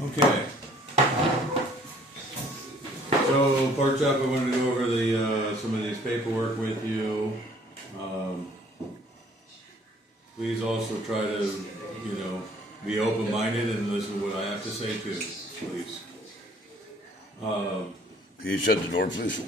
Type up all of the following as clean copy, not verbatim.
Okay. So, Pork Chop, I wanted to go over some of these paperwork with you. Please also try to, be open-minded and listen to what I have to say too, please. Can you shut the door, please?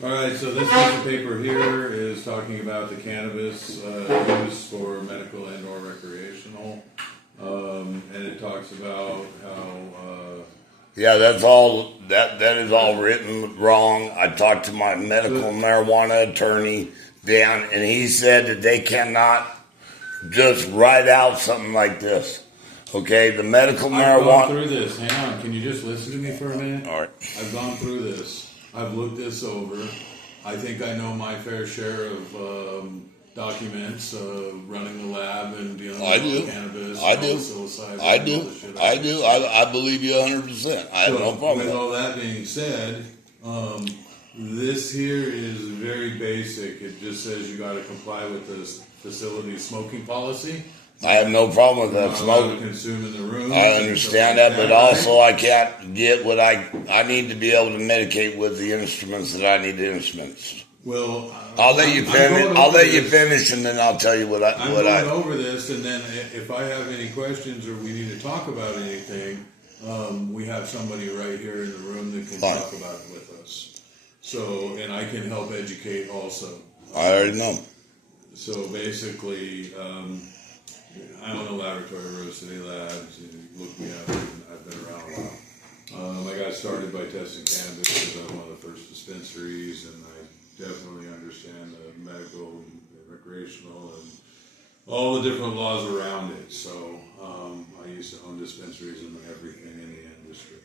Alright, so this piece of paper here is talking about the cannabis use for medical and or recreational. And it talks about how... Yeah, that's all. That is all written wrong. I talked to my medical marijuana attorney, Dan, and he said that they cannot just write out something like this. Okay, the medical marijuana... I've gone through this. Hang on, can you just listen to me for a minute? All right. I've gone through this. I've looked this over. I think I know my fair share of documents, running the lab and dealing with cannabis. I do. Psilocybin, I do. all the shit I do. I believe you 100%. I have no problem with with all that being said, this here is very basic. It just says you got to comply with this facility smoking policy. I have no problem with that smoking. Consume in the room. I understand that, but also I can't get what I need to be able to medicate with the instruments that I need the instruments. Well, I'll let you finish. I'll let you finish, and then I'll tell you what I. I'm going over this, and then if I have any questions or we need to talk about anything, we have somebody right here in the room that can talk about it with us. So, and I can help educate also. I already know. So basically, I own a laboratory, Rose City Labs. You look me up. I've been around a while. I got started by testing cannabis because I'm one of the first dispensaries, and I definitely understand the medical, and recreational, and all the different laws around it. So I used to own dispensaries and everything in the industry.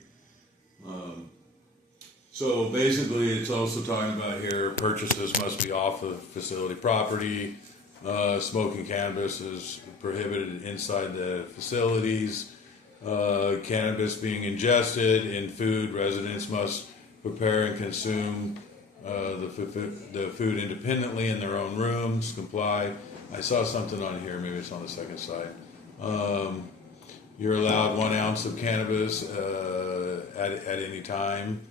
So basically, it's also talking about here, purchases must be off of facility property. Smoking cannabis is prohibited inside the facilities. Cannabis being ingested in food, residents must prepare and consume the food independently in their own rooms, comply. I saw something on here, maybe it's on the second side. You're allowed 1 ounce of cannabis at any time.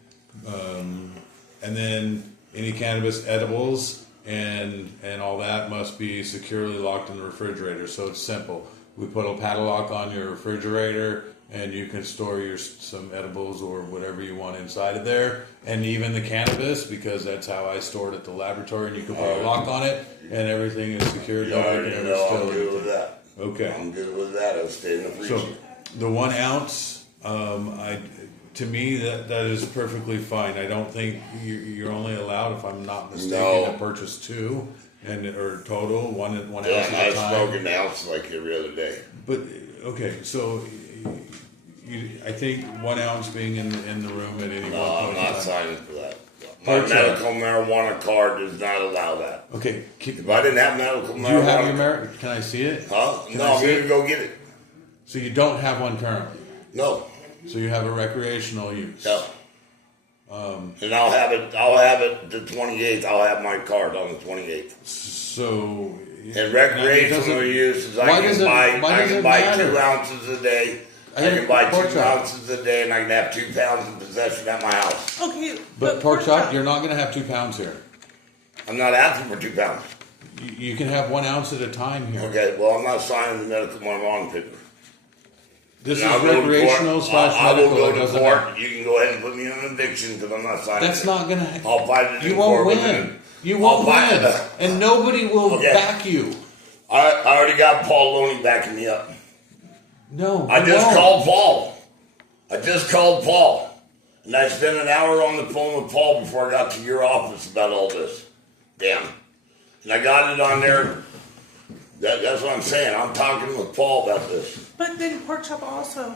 And then any cannabis edibles and all that must be securely locked in the refrigerator. So it's simple. We put a padlock on your refrigerator, and you can store some edibles or whatever you want inside of there, and even the cannabis, because that's how I stored it at the laboratory. And you can put a lock on it, and everything is secured. You already know I'm good with that. Okay, I'm good with that. I'll stay in the freezer. So the 1 ounce, to me that is perfectly fine. I don't think you're only allowed, if I'm not mistaken, to purchase 2 or total one ounce at a time. I smoke an ounce like every other day. But okay, so I think 1 ounce being in the room at any one point. I'm not signing for that. My medical marijuana card does not allow that. Okay, if I didn't have medical marijuana, do you have your can I see it? Huh? No, I'm going to go get it. So you don't have one currently? No. So you have a recreational use? No. And I'll have it the 28th. I'll have my card on the 28th. So. And recreational use is I can buy 2 ounces a day. I can buy 2 ounces a day, and I can have 2 pounds in possession at my house. Okay, but Pork Chop, you're not going to have 2 pounds here. I'm not asking for 2 pounds. You can have 1 ounce at a time here. Okay, well, I'm not signing the medical marijuana paper. This is recreational / medical. I will go to court. You can go ahead and put me on an eviction because I'm not signing. That's not going to. I'll fight it. You won't win. You won't win, and nobody will back you. I already got Paul Loney backing me up. No, I just called Paul. And I spent an hour on the phone with Paul before I got to your office about all this. Damn. And I got it on there. That's what I'm saying. I'm talking with Paul about this. But then Pork Chop also.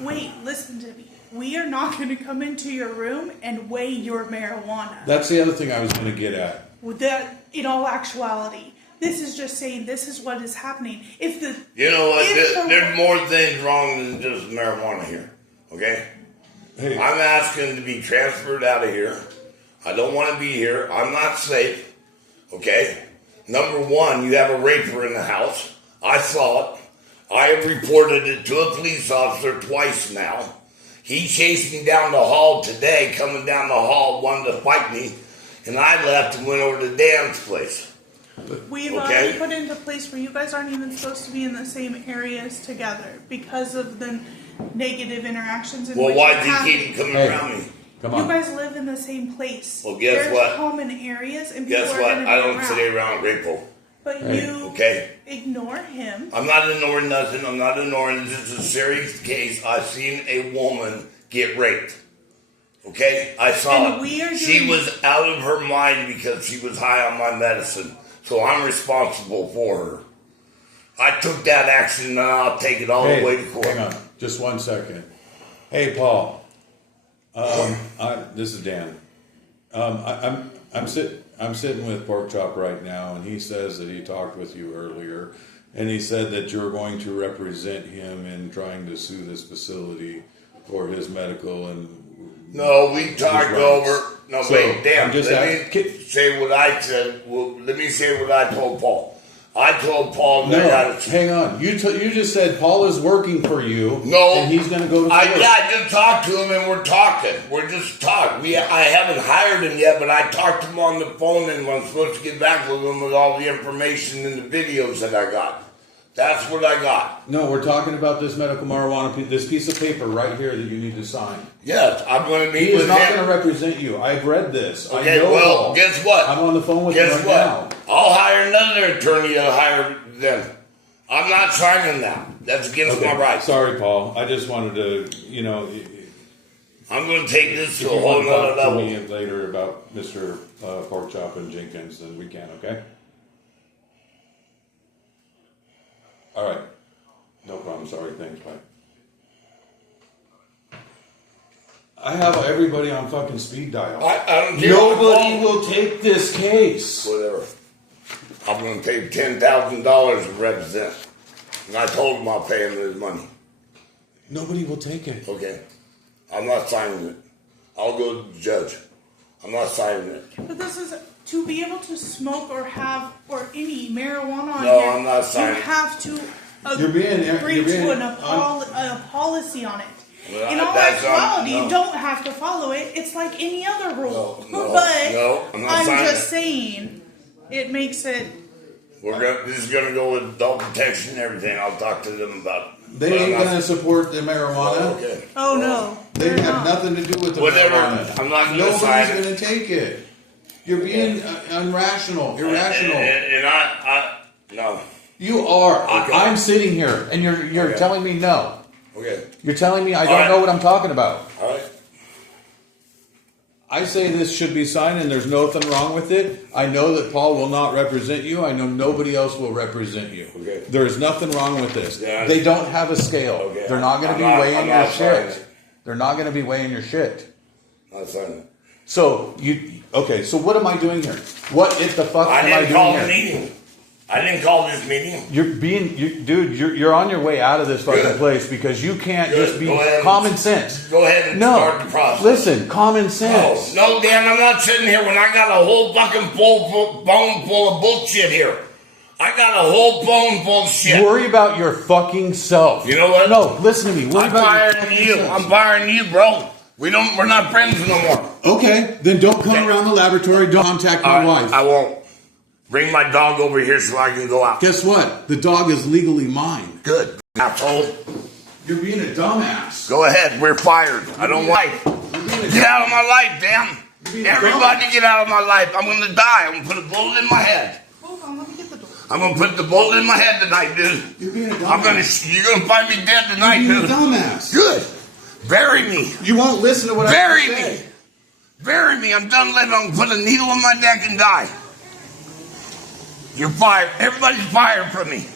Wait, listen to me. We are not going to come into your room and weigh your marijuana. That's the other thing I was going to get at. With that, in all actuality, this is just saying this is what is happening. You know what? There's more things wrong than just marijuana here. Okay? Hey. I'm asking to be transferred out of here. I don't want to be here. I'm not safe. Okay? Number one, you have a raper in the house. I saw it. I have reported it to a police officer twice now. He chased me down the hall today, coming down the hall, wanted to fight me, and I left and went over to Dan's place. We've Okay. already put into place where you guys aren't even supposed to be in the same areas together because of the negative interactions. In Well, which why'd it you happened. keep coming Hey. around me? Come You on. guys live in the same place. Well, guess There's what? common areas, and people Guess are what? going to be I don't around. stay around Rapo. But Hey. you Okay? ignore him. I'm not ignoring nothing. I'm not ignoring. This is a serious case. I've seen a woman get raped. Okay? I saw And it. we are She doing- was out of her mind because she was high on my medicine. So I'm responsible for her. I took that action and I'll take it all the way to court. hang on, just 1 second. Hey, Paul. This is Dan. I'm sitting with Pork Chop right now, and he says that he talked with you earlier, and he said that you're going to represent him in trying to sue this facility for his medical and. No, we talked rights. over. No, So, wait, damn. I'm just Let me say what I said. Well, let me say what I told Paul. I told Paul No, that hang on. You just said Paul is working for you. No, and he's going to go to court. I just talked to him and we're talking. We're just talking. I haven't hired him yet, but I talked to him on the phone and I'm supposed to get back with him with all the information and the videos that I got. That's what I got. No, we're talking about this medical marijuana, this piece of paper right here that you need to sign. Yes, I'm going to meet He is with not him. going to represent you. I've read this. Okay, I know well, Paul. guess what? I'm on the phone with Guess him right what? now. I'll hire another attorney to hire them. I'm not signing that. That's against my rights. Sorry, Paul. I just wanted to, I'm going to take this if to a you whole want to nother talk to level. me later about Mr. Pork Chop and Jenkins, then we can, okay? All right. No problem. Sorry. Thanks. Bye. I have everybody on fucking speed dial. I don't care. Nobody will take this case. Whatever. I'm going to pay $10,000 to represent. And I told him I'll pay him his money. Nobody will take it. Okay. I'm not signing it. I'll go to the judge. I'm not signing it. But this is to be able to smoke or have or any marijuana on No, here. I'm not signing. You have to You're being- agree you're to being a policy on it. Well, In all that's actuality, no. you don't have to follow it. It's like any other rule. No, but no, I'm not I'm signing just it. saying, it makes it. This is going to go with adult protection and everything. I'll talk to them about it. They But I'm ain't not- going to support the marijuana. Oh, okay. Oh Well, no, They they're have not. nothing to do with the Whatever. marijuana. I'm not gonna Nobody's sign it. going to take it. You're being irrational. And I no. You are. Okay. I'm sitting here, and you're Okay. telling me no. Okay. You're telling me I All don't right. know what I'm talking about. All right. I say this should be signed, and there's nothing wrong with it. I know that Paul will not represent you. I know nobody else will represent you. Okay. There's nothing wrong with this. Yeah. They don't have a scale. Okay. They're not going to be I'm weighing your not signing shit. it. They're not going to be weighing your shit. Not signing it. So okay? So what am I doing here? What if the fuck I am I didn't call doing the here? meeting. I didn't call this meeting. Dude, you're on your way out of this fucking Good. place because you can't Good. just be Go ahead. common sense. Go ahead and No, start the process. listen, common No, sense. no, Dan, I'm not sitting here when I got a whole fucking bone full of bullshit here. I got a whole bone full of shit. Worry about your fucking self. You know what? No, listen to me. Worry I'm about your firing fucking you. self. I'm firing you, bro. We're not friends no more. Okay, then don't come Okay. around the laboratory. Don't contact my wife. I won't. Bring my dog over here so I can go out. Guess what? The dog is legally mine. Good, asshole. You're being a dumbass. Go ahead. We're fired. I don't like. Get out of my life, damn. being Everybody dumb. get out of my life. I'm going to die. I'm going to put a bullet in my head. Hold on, let me get the door. I'm going to put the bullet in my head tonight, dude. You're being a dumbass. You're going to find me dead tonight, You're being a dude. dumbass. Good. Bury me. You won't listen to what I Bury have to say. me. Bury me. I'm done living. I'm going to put a needle in my neck and die. You're fired. Everybody's fired from me.